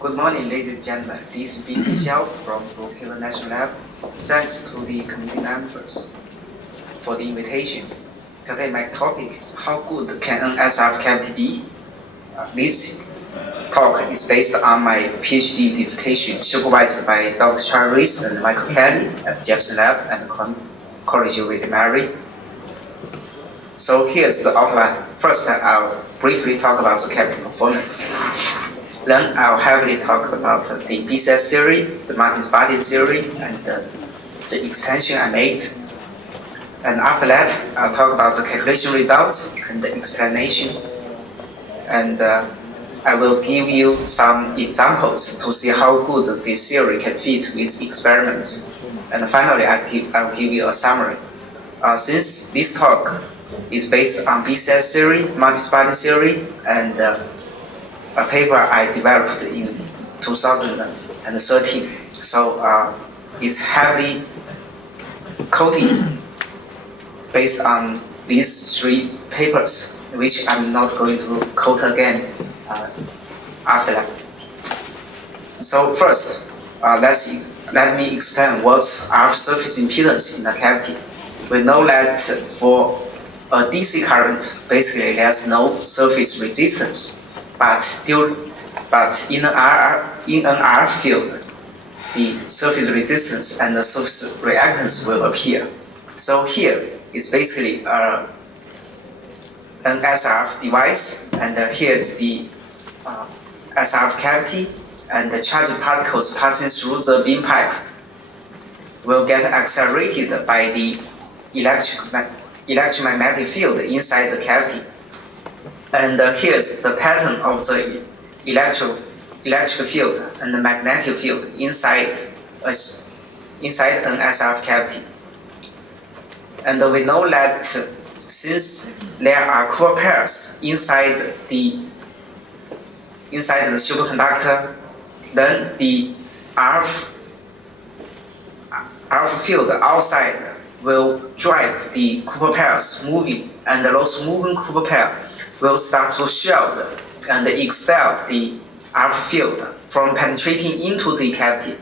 Good morning, ladies and gentlemen. This is B.Xiao from Brookhaven National Lab. Thanks to the committee members for the invitation. Today my topic is how good can an SRF cavity be? This talk is based on my PhD dissertation supervised by Dr. Charles Rees and Michael Kelly at Jefferson Lab and College of Mary. So here's the outline. First, I'll briefly talk about the cavity performance. Then I'll heavily talk about the B.Xiao theory, the multi-body theory, and the extension I made. And after that, I'll talk about the calculation results and the explanation. And I will give you some examples to see how good this theory can fit with experiments. And finally, I'll give you a summary. Since this talk is based on B.Xiao theory, multi-body theory, and a paper I developed in 2013. So it's heavily coated based on these three papers, which I'm not going to quote again after that. So first, let me explain what's RF surface impedance in a cavity. We know that for a DC current, basically there's no surface resistance. But in an RF field, the surface resistance and the surface reactance will appear. So here is basically an SRF device, and here's the SRF cavity, and the charged particles passing through the beam pipe will get accelerated by the electromagnetic field inside the cavity. And here's the pattern of the electric field and the magnetic field inside an SRF cavity. And we know that since there are core pairs inside the superconductor, then the RF field outside will drive the Cooper pairs moving, and those moving Cooper pair will start to shield and expel the RF field from penetrating into the cavity.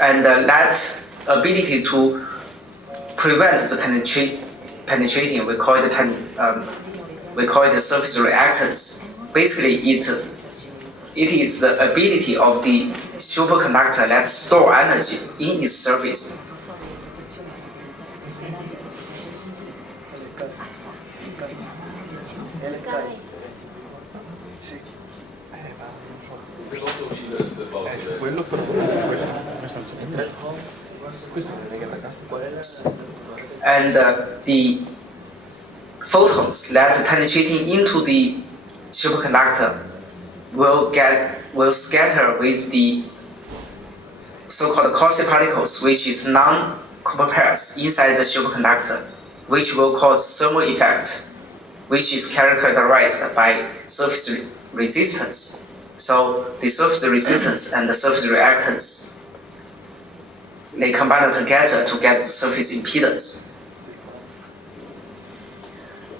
And that ability to prevent the penetrating, we call it surface reactance. Basically, it is the ability of the superconductor that store energy in its surface. And the photons that penetrating into the superconductor will scatter with the so-called Corsi particles, which is non-Cooper pairs inside the superconductor, which will cause thermal effect, which is characterized by surface resistance. So the surface resistance and the surface reactance, they combine together to get the surface impedance.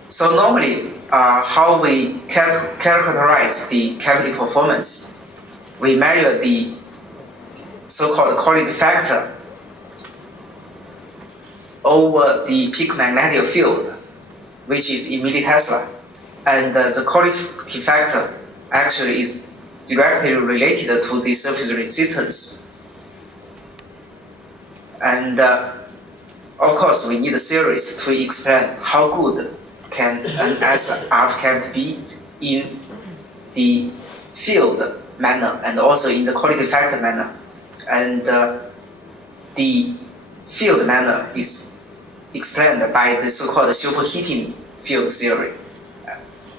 So normally, how we characterize the cavity performance, we measure the so-called quality factor over the peak magnetic field, which is in millitesla. And the quality factor actually is directly related to the surface resistance. And of course, we need a series to explain how good can an SRF cavity be in the field manner and also in the quality factor manner. And the field manner is explained by the so-called superheating field theory.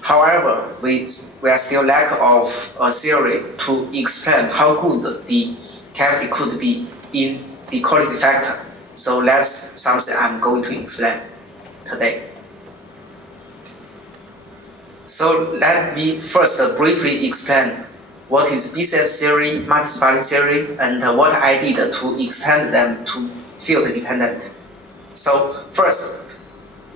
However, we are still lack of a theory to explain how good the cavity could be in the quality factor. So that's something I'm going to explain today. So let me first briefly explain what is B.Xiao theory, multi-body theory, and what I did to extend them to field dependent. So first,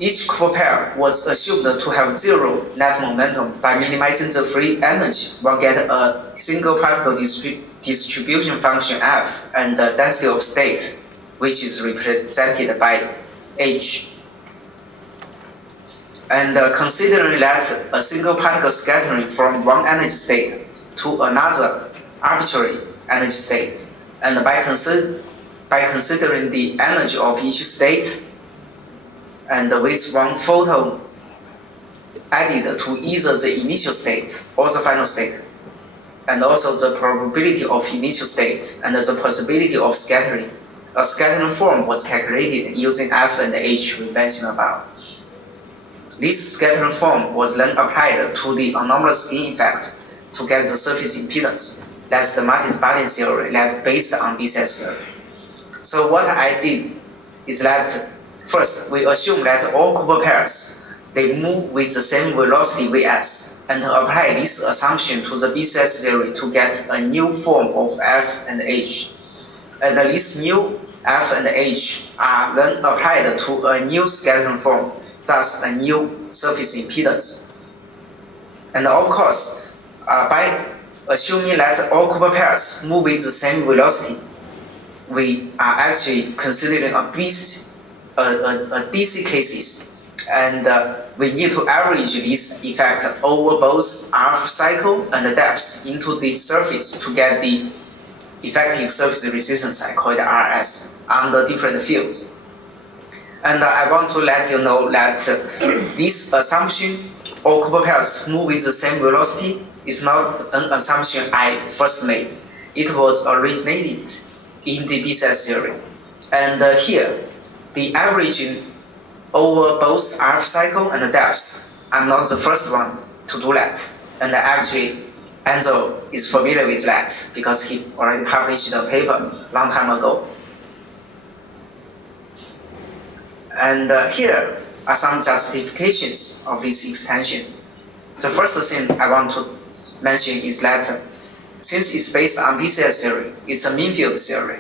each Cooper pair was assumed to have zero net momentum. By minimizing the free energy, one get a single particle distribution function f and the density of state, which is represented by h. And considering that a single particle scattering from one energy state to another arbitrary energy state, and by considering the energy of each state, and with one photon added to either the initial state or the final state, and also the probability of initial state and the possibility of scattering, a scattering form was calculated using f and h we mentioned above. This scattering form was then applied to the anomalous skin effect to get the surface impedance. That's the multi-spotting theory that based on BCS theory. So what I did is that first we assume that all Cooper pairs they move with the same velocity vs, and apply this assumption to the BCS theory to get a new form of f and h. And this new f and h are then applied to a new scattering form, thus a new surface impedance. And of course, by assuming that all Cooper pairs move with the same velocity, we are actually considering a DC cases, and we need to average this effect over both RF cycle and the depth into the surface to get the effective surface resistance, I call it RS, under different fields. And I want to let you know that this assumption, all Cooper pairs move with the same velocity, is not an assumption I first made. It was originated in the BCS theory. And here, the averaging over both RF cycle and the depth, I'm not the first one to do that. And actually, Enzo is familiar with that because he already published a paper long time ago. And here are some justifications of this extension. The first thing I want to mention is that since it's based on BCS theory, it's a mean field theory.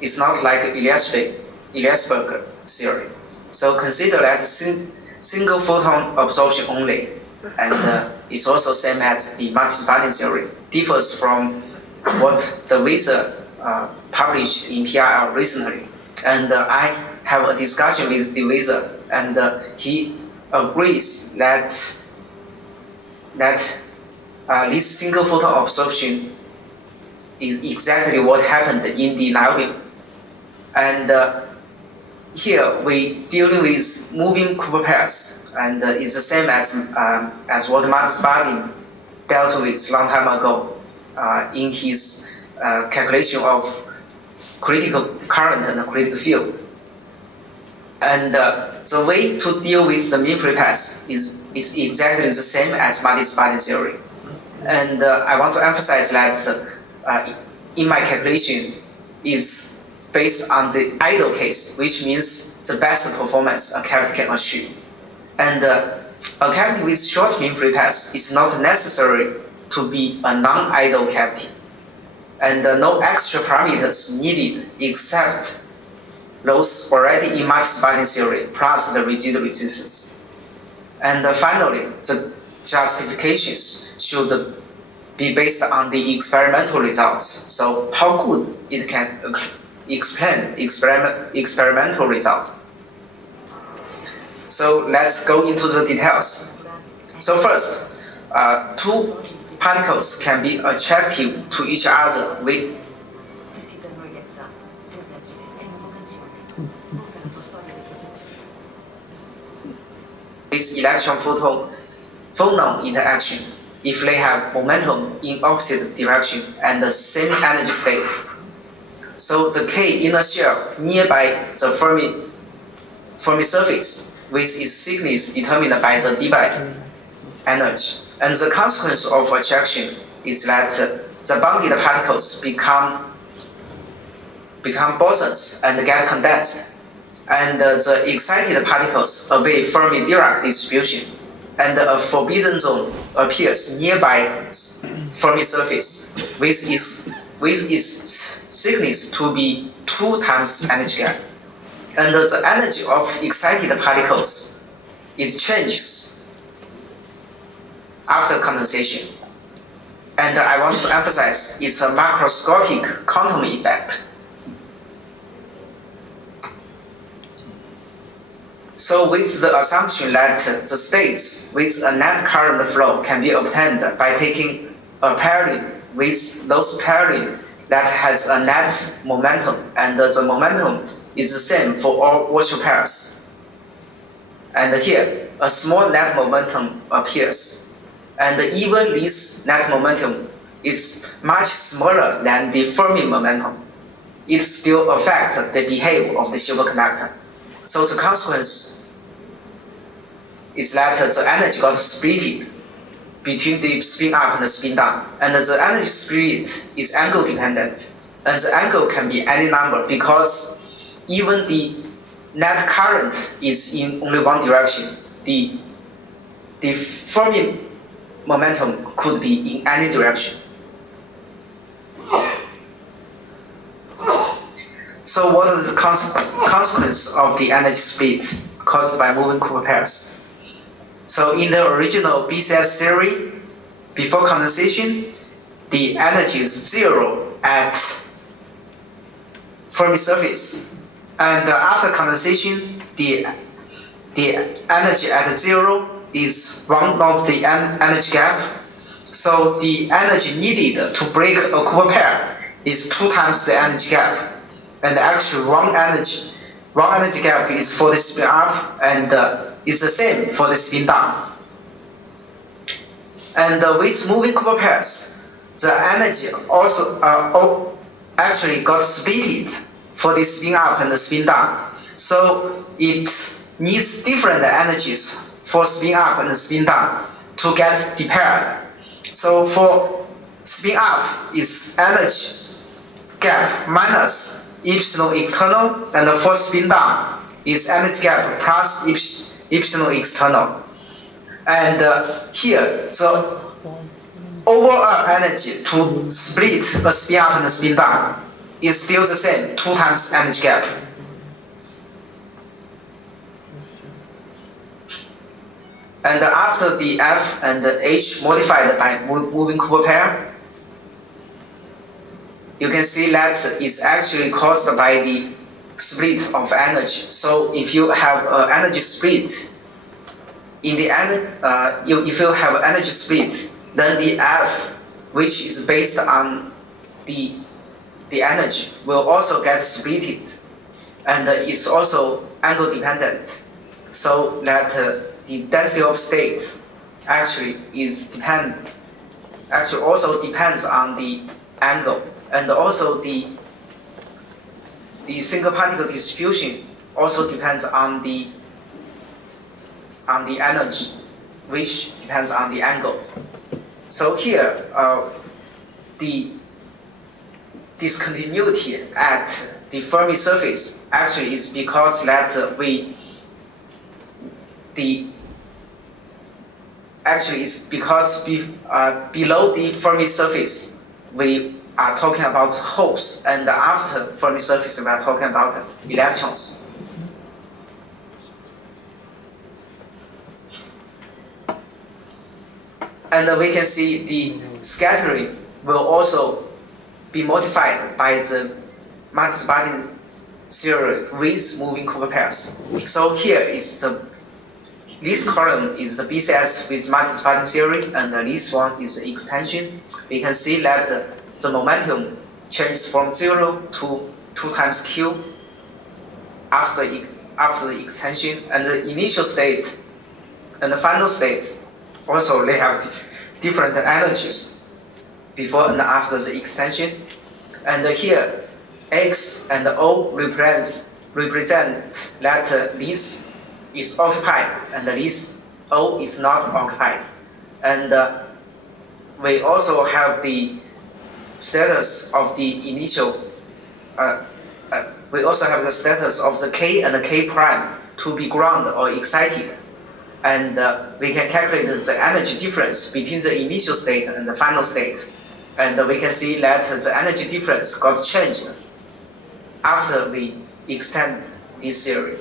It's not like Eliasberg theory. So consider that single photon absorption only, and it's also same as the multi-spotting theory, differs from what the Weiser published in PRL recently. And I have a discussion with the Weiser, and he agrees that this single photon absorption is exactly what happened in the Niobium. And here we dealing with moving Cooper pairs, and it's the same as what multi-spotting dealt with long time ago in his calculation of critical current and critical field. And the way to deal with the mean free path is exactly the same as multi-spotting theory. And I want to emphasize that in my calculation is based on the idle case, which means the best performance a cavity can achieve. And a cavity with short mean free path is not necessary to be a non-idle cavity. And no extra parameters needed except those already in multi-spotting theory plus the rigid resistance. And finally, the justifications should be based on the experimental results. So how good it can explain experimental results. So let's go into the details. So first, two particles can be attractive to each other with electron-phonon interaction if they have momentum in opposite direction and the same energy state. So the K inner shell nearby the Fermi surface with its thickness determined by the dBi energy. And the consequence of attraction is that the bounded particles become bosons and get condensed. And the excited particles obey Fermi-Dirac distribution, and a forbidden zone appears nearby Fermi surface with its thickness to be 2 times energy gap. And the energy of excited particles, it changes after condensation. And I want to emphasize it's a macroscopic quantum effect. So with the assumption that the states with a net current flow can be obtained by taking a pairing with those pairing that has a net momentum, and the momentum is the same for all virtual pairs. And here, a small net momentum appears. And even this net momentum is much smaller than the Fermi momentum. It still affects the behavior of the superconductor. So the consequence is that the energy got split between the spin up and the spin down. And the energy split is angle dependent. And the angle can be any number because even the net current is in only one direction. The Fermi momentum could be in any direction. So what is the consequence of the energy split caused by moving Cooper pairs? So in the original BCS theory, before condensation, the energy is zero at Fermi surface. And after condensation, the energy at zero is one of the energy gap. So the energy needed to break a Cooper pair is 2 times the energy gap. And actually one energy gap is for the spin up, and it's the same for the spin down. And with moving Cooper pairs, the energy also actually got split for the spin up and the spin down. So it needs different energies for spin up and spin down to get depaired. So for spin up is energy gap minus epsilon external, and for spin down is energy gap plus epsilon external. And here, the overall energy to split a spin up and a spin down is still the same, 2 times energy gap. And after the F and the H modified by moving Cooper pair, you can see that it's actually caused by the split of energy. So if you have an energy split, if you have an energy split, then the F, which is based on the energy, will also get splitted, and it's also angle dependent. So that the density of state actually also depends on the angle. And also the single particle distribution also depends on the energy, which depends on the angle. So here, the discontinuity at the Fermi surface actually is because that below the Fermi surface we are talking about holes, and after Fermi surface we are talking about electrons. And we can see the scattering will also be modified by the multi-spotting theory with moving Cooper pairs. So here is this column is the BCS with multi-spotting theory, and this one is the extension. We can see that the momentum changes from 0 to 2 times Q after the extension, and the initial state and the final state also they have different energies before and after the extension. And here X and O represent that this is occupied and this O is not occupied. And we also have the status of the initial, we also have the status of the K and the K prime to be ground or excited. And we can calculate the energy difference between the initial state and the final state. And we can see that the energy difference got changed after we extend this theory.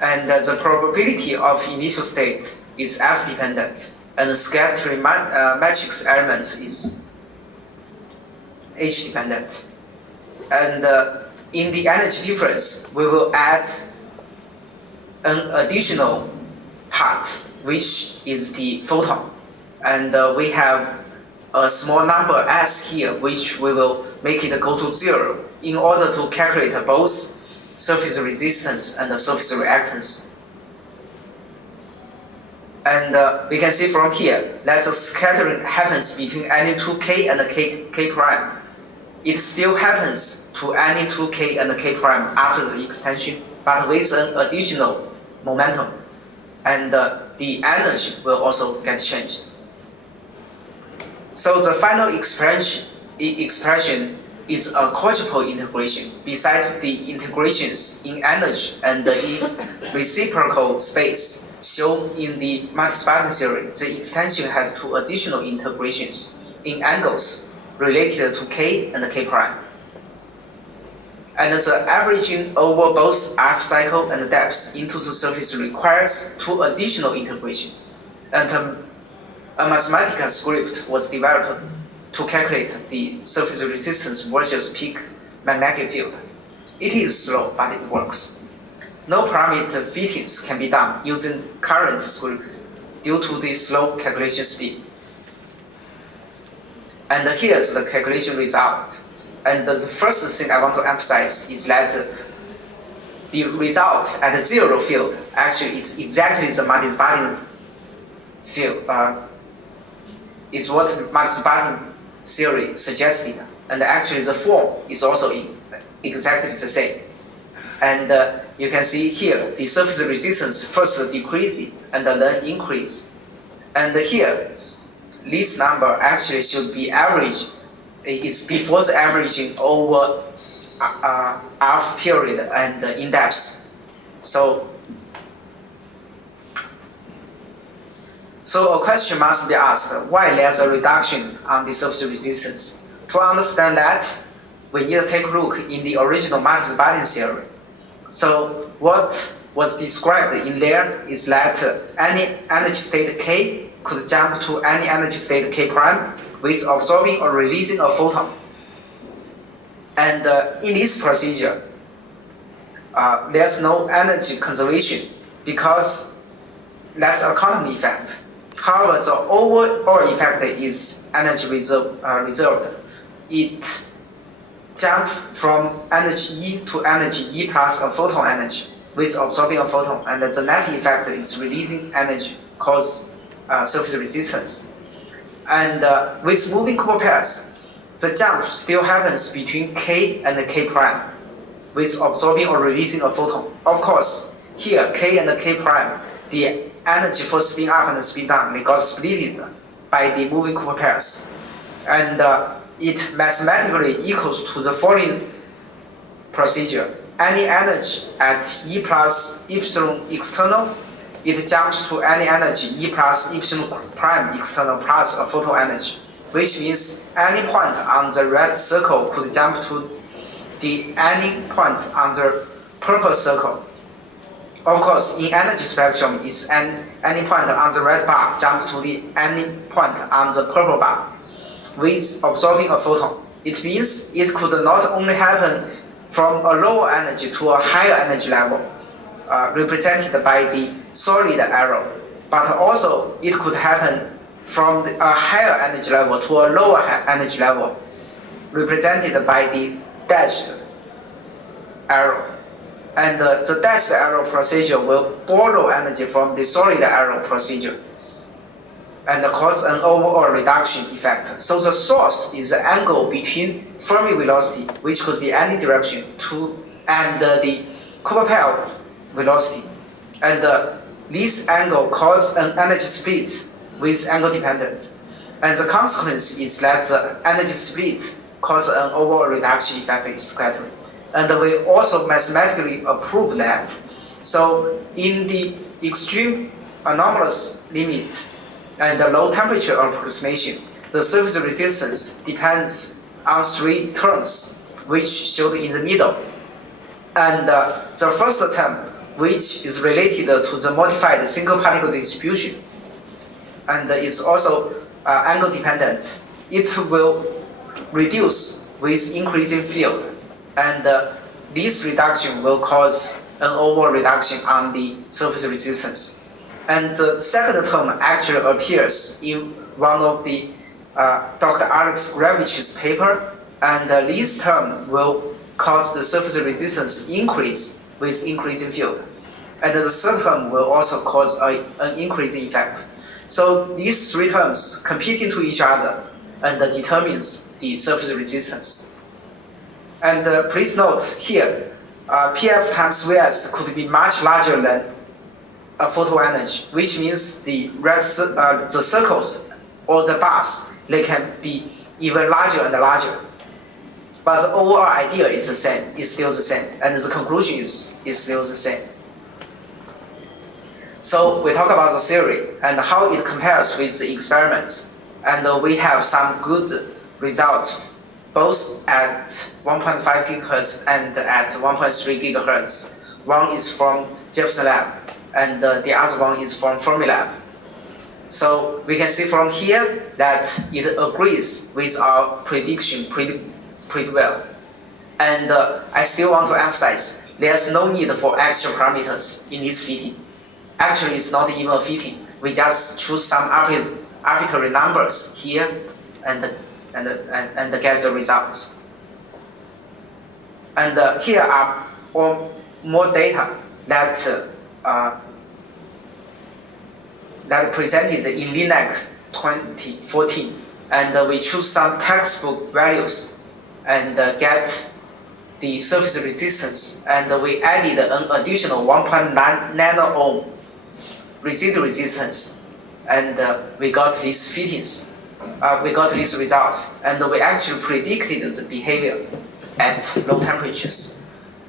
And the probability of initial state is F-dependent, and the scattering matrix elements is H-dependent. And in the energy difference, we will add an additional part, which is the photon. And we have a small number s here, which we will make it go to 0 in order to calculate both surface resistance and the surface reactance. And we can see from here that the scattering happens between any 2k and k prime. It still happens to any 2k and k prime after the extension, but with an additional momentum. And the energy will also get changed. So the final expression is a quadruple integration. Besides the integrations in energy and in reciprocal space shown in the multi-spotting theory, the extension has two additional integrations in angles related to k and k prime. And the averaging over both arc cycle and depth into the surface requires two additional integrations. And a mathematical script was developed to calculate the surface resistance versus peak magnetic field. It is slow, but it works. No parameter fittings can be done using current script due to the slow calculation speed. And here's the calculation result. And the first thing I want to emphasize is that the result at the 0 field actually is exactly the multi-spotting field, is what multi-spotting theory suggested. And actually the form is also exactly the same. And you can see here the surface resistance first decreases and then increases. And here, this number actually should be average. It's before the averaging over half period and in depth. So a question must be asked, why there's a reduction on the surface resistance? To understand that, we need to take a look in the original multi-spotting theory. So what was described in there is that any energy state K could jump to any energy state K prime with absorbing or releasing a photon. And in this procedure, there's no energy conservation because that's a quantum effect. However, the overall effect is energy reserved. It jumps from energy E to energy E plus a photon energy with absorbing a photon, and the net effect is releasing energy cause surface resistance. And with moving Cooper pairs, the jump still happens between K and K prime with absorbing or releasing a photon. Of course, here K and K prime, the energy for spin up and spin down, they got split by the moving Cooper pairs. And it mathematically equals to the following procedure. Any energy at E plus epsilon external, it jumps to any energy E plus epsilon prime external plus a photon energy, which means any point on the red circle could jump to the any point on the purple circle. Of course, in energy spectrum, it's any point on the red bar jump to the any point on the purple bar with absorbing a photon. It means it could not only happen from a lower energy to a higher energy level, represented by the solid arrow, but also it could happen from a higher energy level to a lower energy level, represented by the dashed arrow. And the dashed arrow procedure will borrow energy from the solid arrow procedure and cause an overall reduction effect. So the source is the angle between Fermi velocity, which could be any direction, and the Cooper pair velocity. And this angle causes an energy split with angle dependence. And the consequence is that the energy split causes an overall reduction effect in scattering. And we also mathematically approve that. So in the extreme anomalous limit and the low temperature approximation, the surface resistance depends on three terms, which showed in the middle. And the first term, which is related to the modified single particle distribution, and is also angle dependent, it will reduce with increasing field, and this reduction will cause an overall reduction on the surface resistance. And the second term actually appears in one of the Dr. Alex Gravich's paper, and this term will cause the surface resistance increase with increasing field. And the third term will also cause an increasing effect. So these three terms competing to each other and determines the surface resistance. And please note here, PF times Vs could be much larger than photon energy, which means the circles or the bars, they can be even larger and larger. But the overall idea is the same, is still the same, and the conclusion is still the same. So we talk about the theory and how it compares with the experiments, and we have some good results both at 1.5 gigahertz and at 1.3 gigahertz. One is from Jefferson Lab, and the other one is from Fermi Lab. So we can see from here that it agrees with our prediction pretty well. And I still want to emphasize, there's no need for extra parameters in this fitting. Actually, it's not even a fitting. We just choose some arbitrary numbers here and get the results. And here are more data that presented in LINAC 2014, and we choose some textbook values and get the surface resistance, and we added an additional 1.9 nano ohm residual resistance, and we got these fittings. We got these results, and we actually predicted the behavior at low temperatures.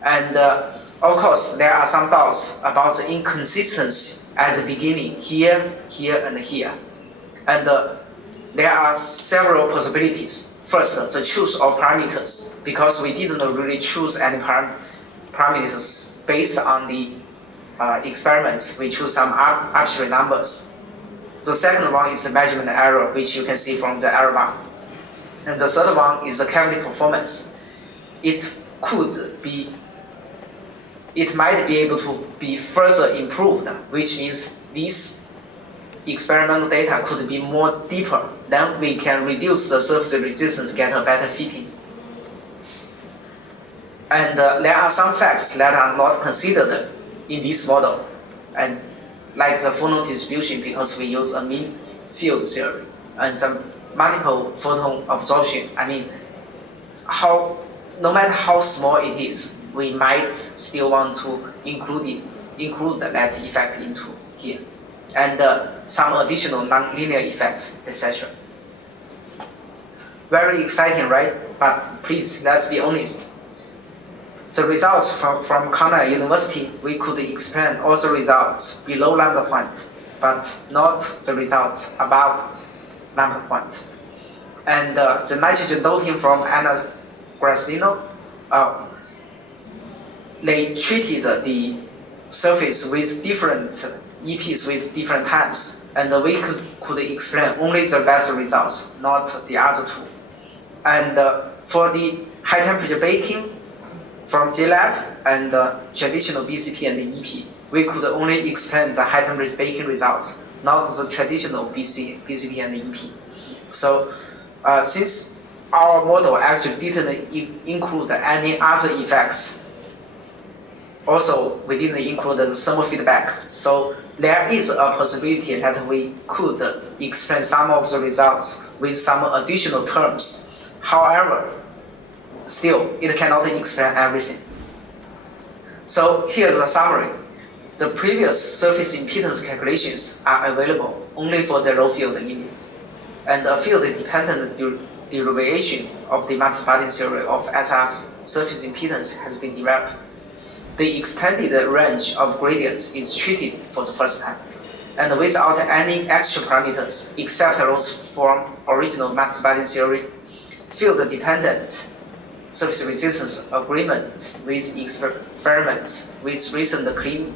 And of course, there are some doubts about the inconsistency at the beginning, here, and here. And there are several possibilities. First, the choice of parameters, because we didn't really choose any parameters based on the experiments. We choose some arbitrary numbers. The second one is the measurement error, which you can see from the error bar. And the third one is the cavity performance. It might be able to be further improved, which means these experimental data could be more deeper. Then we can reduce the surface resistance, get a better fitting. And there are some facts that are not considered in this model, and like the photon distribution, because we use a mean field theory, and some multiple photon absorption. I mean, no matter how small it is, we might still want to include that effect into here, and some additional nonlinear effects, etc. Very exciting, right? But please, let's be honest. The results from Cornell University, we could explain all the results below lambda point, but not the results above lambda point. And the nitrogen doping from Anna Grasino, they treated the surface with different EPs with different times, and we could explain only the best results, not the other two. And for the high temperature baking from JLab and traditional BCP and EP, we could only explain the high temperature baking results, not the traditional BCP and EP. So since our model actually didn't include any other effects, also we didn't include the thermal feedback, so there is a possibility that we could explain some of the results with some additional terms. However, still, it cannot explain everything. So here's the summary. The previous surface impedance calculations are available only for the low field limit, and a field-dependent derivation of the multi-spotting theory of SF surface impedance has been developed. The extended range of gradients is treated for the first time, and without any extra parameters except those from original multi-spotting theory. Field-dependent surface resistance agreement with experiments with recent clean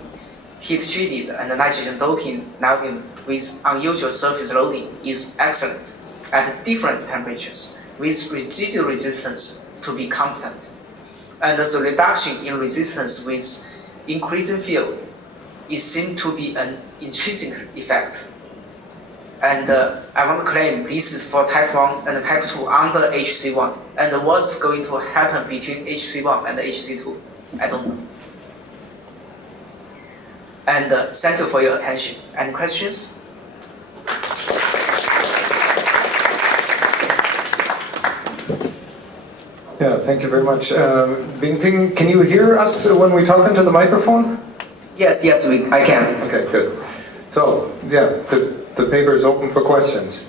heat-treated and nitrogen doping niobium with unusual surface loading is excellent at different temperatures, with residual resistance to be constant. And the reduction in resistance with increasing field is seen to be an intrinsic effect. And I want to claim this is for type 1 and type 2 under HC1. And what's going to happen between HC1 and HC2? I don't know. And thank you for your attention. Any questions? Yeah, thank you very much. Bing, can you hear us when we talk into the microphone? Yes, I can. Okay, good. So, yeah, the paper is open for questions.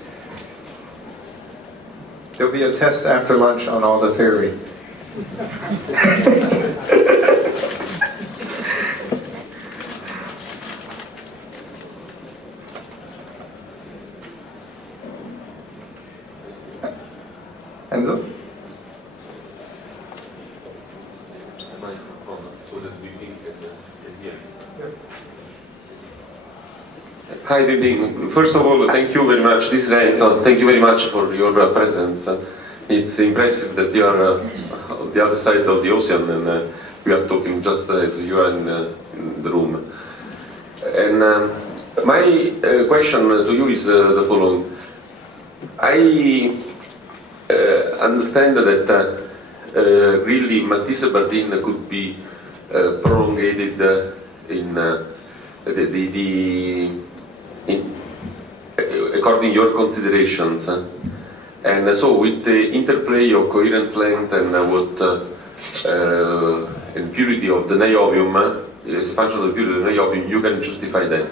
There'll be a test after lunch on all the theory. Enzo? Hi, Bing. First of all, thank you very much. This is Enzo. Thank you very much for your presence. It's impressive that you are on the other side of the ocean and we are talking just as you are in the room. And my question to you is the following. I understand that really Matisse-Bardeen could be prolongated according to your considerations, and so with the interplay of coherence length and and purity of the niobium, as a function of the purity of the niobium, you can justify that.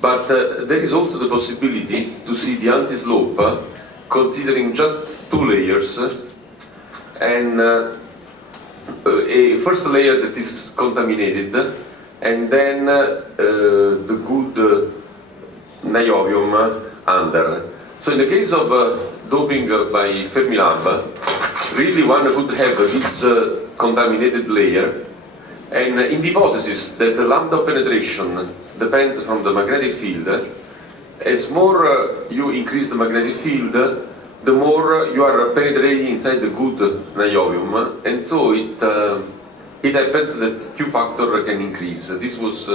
But there is also the possibility to see the anti-slope considering just two layers, and a first layer that is contaminated, and then the good niobium under. So in the case of doping by Fermilab, really one could have this contaminated layer, and in the hypothesis that the lambda penetration depends from the magnetic field, as more you increase the magnetic field, the more you are penetrating inside the good niobium, and so it happens that Q factor can increase. This was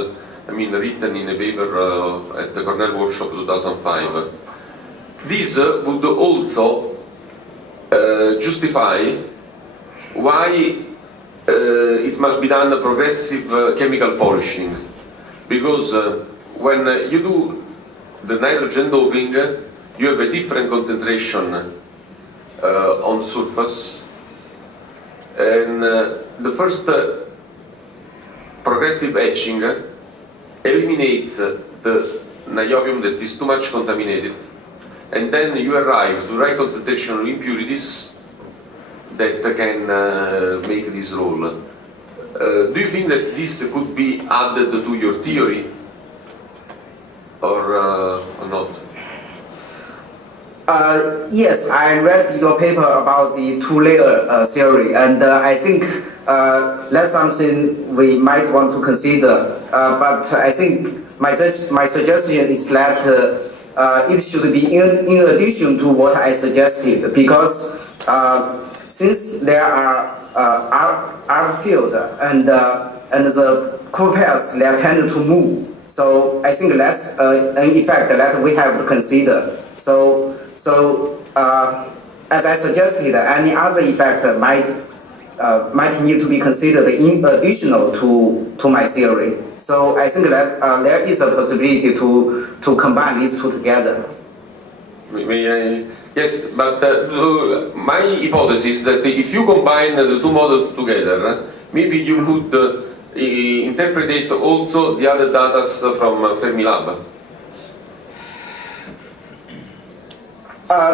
written in a paper at the Cornell Workshop 2005. This would also justify why it must be done progressive chemical polishing, because when you do the nitrogen doping, you have a different concentration on the surface, and the first progressive etching eliminates the niobium that is too much contaminated, and then you arrive to the right concentration of impurities that can make this role. Do you think that this could be added to your theory, or not? Yes, I read your paper about the two-layer theory, and I think that's something we might want to consider. But I think my suggestion is that it should be in addition to what I suggested, because since there are R field and the core pairs that tend to move, so I think that's an effect that we have to consider. So as I suggested, any other effect might need to be considered in additional to my theory. So I think that there is a possibility to combine these two together. Yes, but my hypothesis is that if you combine the two models together, maybe you could interpret also the other data from Fermilab.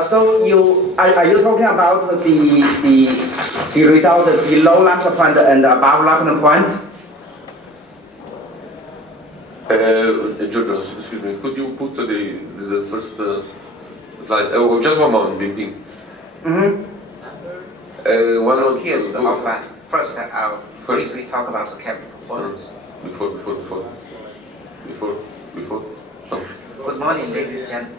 So are you talking about the result below lambda point and above lambda point? Giorgio, excuse me, could you put the first slide? Oh, just one moment, Bing. So here's the outline. First, I'll briefly talk about the capital performance. Before. No. Good morning, ladies and gentlemen.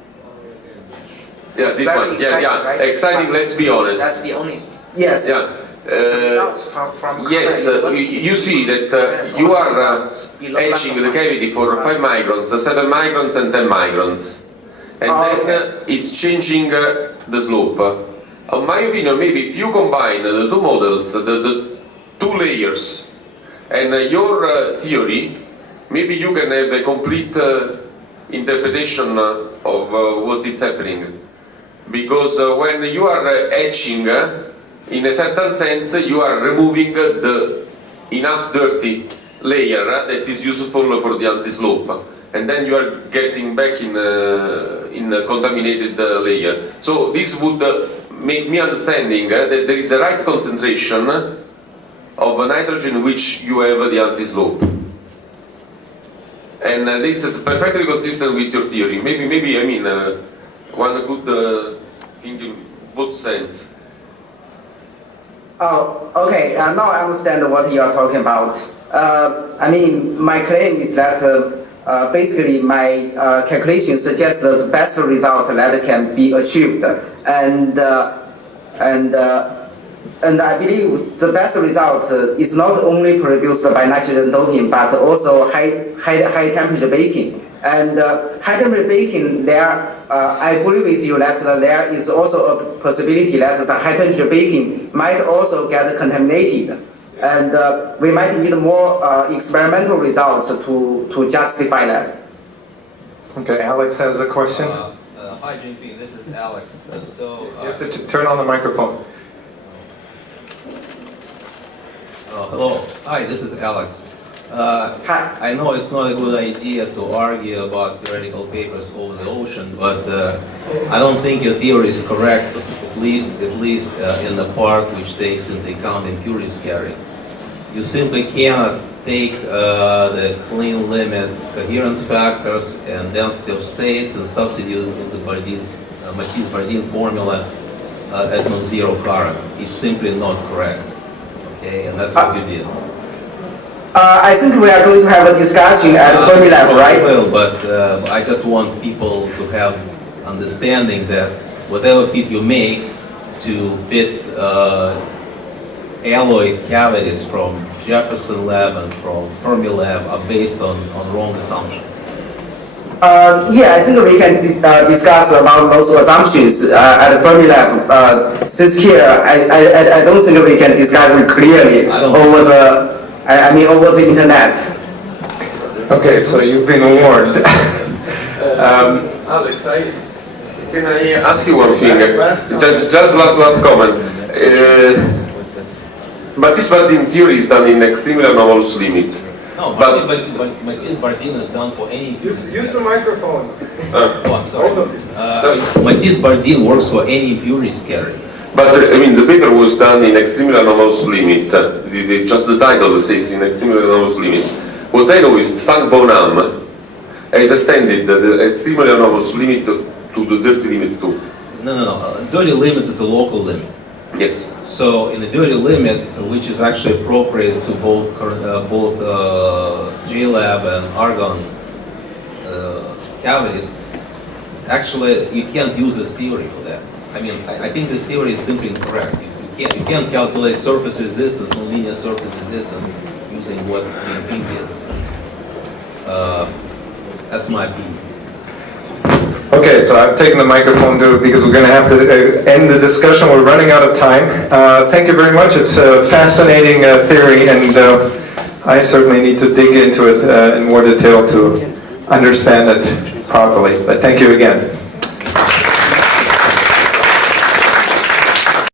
Yeah, this Very one. exciting, Yeah. right? Exciting. Let's be honest. Let's be honest. Yes. Yeah. Results from Yes, you see that you are etching the cavity for 5 microns, 7 microns and 10 microns. And then it's changing the slope. In my opinion, maybe if you combine the two models, the two layers, and your theory, maybe you can have a complete interpretation of what is happening. Because when you are etching, in a certain sense, you are removing the enough dirty layer that is useful for the anti-slope, and then you are getting back in a contaminated layer. So this would make me understanding that there is a right concentration of nitrogen which you have the anti-slope. And this is perfectly consistent with your theory. Maybe I mean, one could think in both sense. Oh, okay. Now I understand what you are talking about. I mean, my claim is that basically my calculation suggests the best result that can be achieved, and I believe the best result is not only produced by nitrogen doping, but also high temperature baking. And high temperature baking, I agree with you that there is also a possibility that the high temperature baking might also get contaminated. And we might need more experimental results to justify that. Okay, Alex has a question. Hi, Jinping. This is Alex. You have to turn on the microphone. Hello. Hi, this is Alex. Hi. I know it's not a good idea to argue about theoretical papers over the ocean, but I don't think your theory is correct, at least in the part which takes into account impurity scattering. You simply cannot take the clean limit coherence factors and density of states and substitute into Matisse-Bardeen formula at non-zero current. It's simply not correct. Okay, and that's what you did. I think we are going to have a discussion at Fermi Lab, right? Well, but I just want people to have understanding that whatever fit you make to fit alloy cavities from Jefferson Lab and from Fermi Lab are based on wrong assumptions. Yeah, I think we can discuss about those assumptions at Fermi Lab. Since here, I don't think we can discuss it clearly over the internet. Okay, so you've been warned. Alex, can I ask you one thing? Just last comment. Matisse-Bardeen theory is done in extremely anomalous limits. No, but Matisse-Bardeen is done for any. Use the microphone. Oh, I'm sorry. Matisse-Bardeen works for any impurity scattering. But I mean, the paper was done in extremely anomalous limit. Just the title says in extremely anomalous limit. What I know is Sang-Bonham has extended the extremely anomalous limit to the dirty limit too. No. Dirty limit is a local limit. Yes. So in the dirty limit, which is actually appropriate to both JLab and argon cavities, actually you can't use this theory for that. I mean, I think this theory is simply incorrect. You can't calculate surface resistance, nonlinear surface resistance, using what we did. That's my opinion. Okay, so I've taken the microphone because we're going to have to end the discussion. We're running out of time. Thank you very much. It's a fascinating theory, and I certainly need to dig into it in more detail to understand it properly. But thank you again.